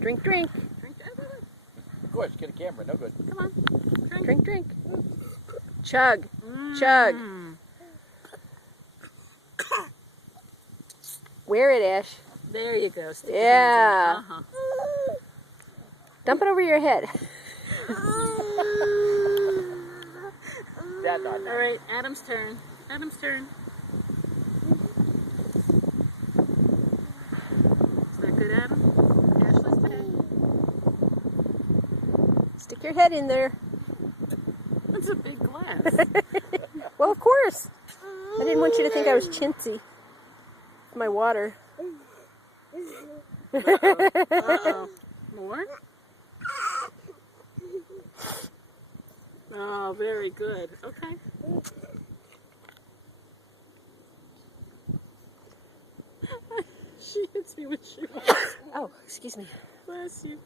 Drink, drink. Drink. Of course, get a camera. No good. Come on. Drink. Drink, drink. Chug. Chug. Wear it, Ash. There you go. Stick Yeah. your hands in. Dump it over your head. That not All right, Adam's turn. Adam's turn. Is that good, Adam? Ashley's turn. Stick your head in there. That's a big glass. Well, of course. I didn't want you to think I was chintzy. My water. Uh-oh. More? Oh, very good. Okay. She hits me with shoes. Oh, excuse me. Bless you.